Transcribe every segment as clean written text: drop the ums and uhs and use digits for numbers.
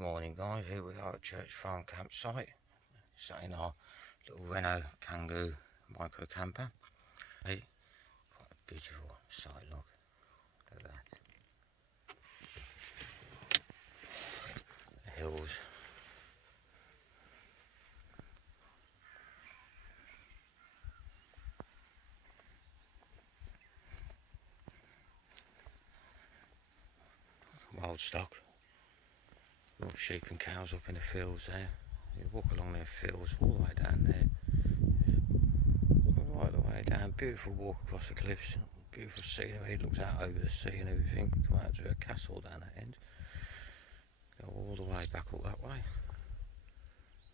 Good morning guys, here we are at Church Farm campsite, sat in our little Renault Kangoo Micro Camper. Hey, quite a beautiful sight, look at that. The hills. Wild stock. Little sheep and cows up in the fields there. You walk along their fields all the way down there. Right the way down, beautiful walk across the cliffs, beautiful scenery, it looks out over the sea and everything. Come out to a castle down that end. Go all the way back up that way.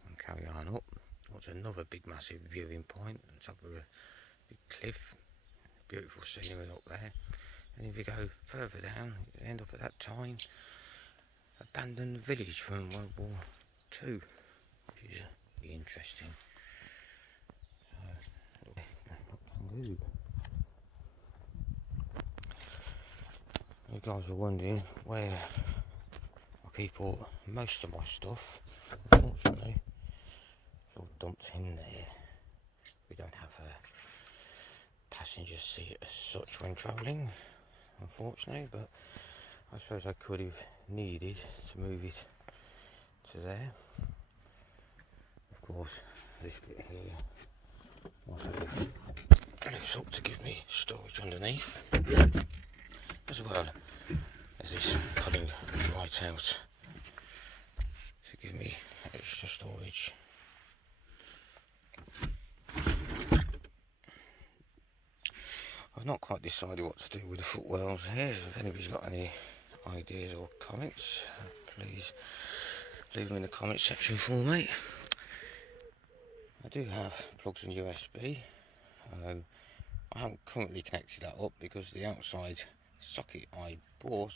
And carry on up. What's another big massive viewing point on top of a big cliff. Beautiful scenery up there. And if you go further down, you end up at that tiny abandoned village from World War II, which is really interesting. Kangoo. You guys are wondering where I keep all most of my stuff. Unfortunately, it's all dumped in there. We don't have a passenger seat as such when travelling, unfortunately, but I suppose I could have needed to move it to there. Of course, this bit here also lifts up to give me storage underneath, as well as this pulling right out to give me extra storage. I've not quite decided what to do with the footwells here. If anybody's got any ideas or comments, please leave them in the comment section for me. I do have plugs and USB. I haven't currently connected that up because the outside socket I bought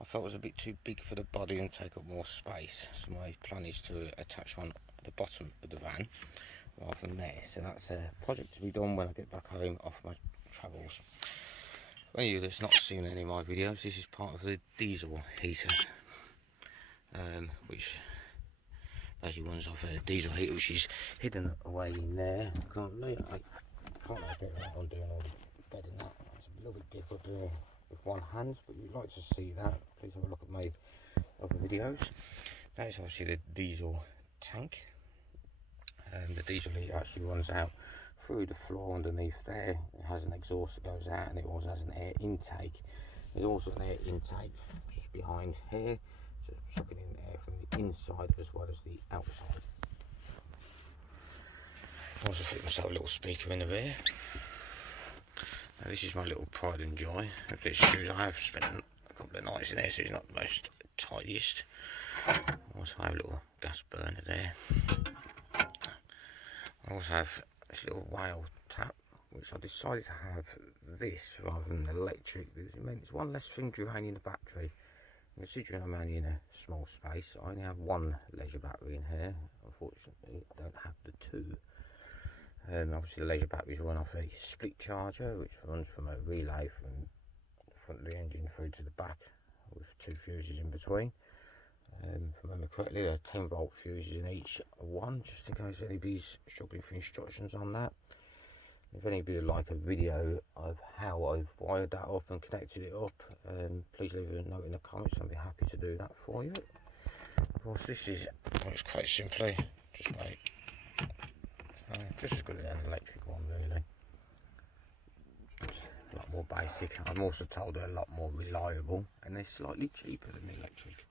I felt was a bit too big for the body and take up more space, so my plan is to attach one at the bottom of the van rather than there. So that's a project to be done when I get back home off my travels. For any of you that's not seen any of my videos, this is part of the diesel heater, which basically runs off a diesel heater which is hidden away in there. Currently, I can't get that on doing all the bed and that. It's a little bit difficult there with one hand, but if you'd like to see that, please have a look at my other videos. That is obviously the diesel tank. The diesel heater actually runs out through the floor underneath there. It has an exhaust that goes out, and it also has an air intake. There's also an air intake just behind here, so sucking in air from the inside as well as the outside. I also fit myself a little speaker in the rear. Now this is my little pride and joy of these shoes. I have spent a couple of nights in there, so it's not the most tidiest. I also have a little gas burner there. I also have this little whale tap, which I decided to have this rather than electric because it meant it's one less thing draining the battery. Considering I'm only in a small space, I only have one leisure battery in here. Unfortunately, I don't have the two. Obviously the leisure batteries run off a split charger, which runs from a relay from the front of the engine through to the back with two fuses in between. If I remember correctly, there are 10-volt fuses in each one, just in case anybody's struggling for instructions on that. If anybody would like a video of how I've wired that up and connected it up, please leave a note in the comments. I'll be happy to do that for you. Of course, this is works quite simply, just as good as an electric one, really. Just a lot more basic. I'm also told they're a lot more reliable, and they're slightly cheaper than the electric.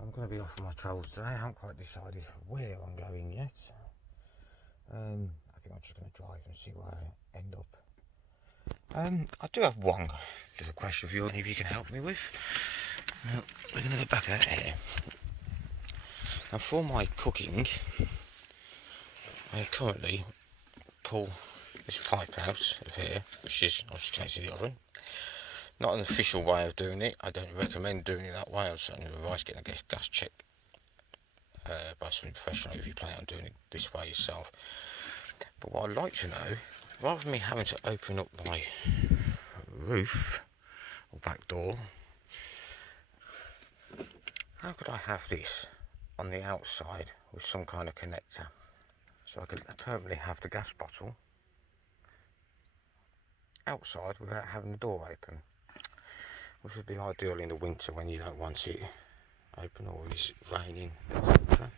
I'm going to be off on my travels today. I haven't quite decided where I'm going yet. I think I'm just going to drive and see where I end up. I do have one little question for you, if you can help me with. Now, we're going to go back out here. Now, for my cooking, I currently pull this pipe out of here, which is obviously connected to the oven. Not an official way of doing it. I don't recommend doing it that way. I'd certainly advise getting a gas check by somebody professional if you plan on doing it this way yourself. But what I'd like to know, rather than me having to open up my roof or back door how could I have this on the outside with some kind of connector? So I could permanently have the gas bottle outside without having the door open, which would be ideal in the winter when you don't want it open or it's raining, etc.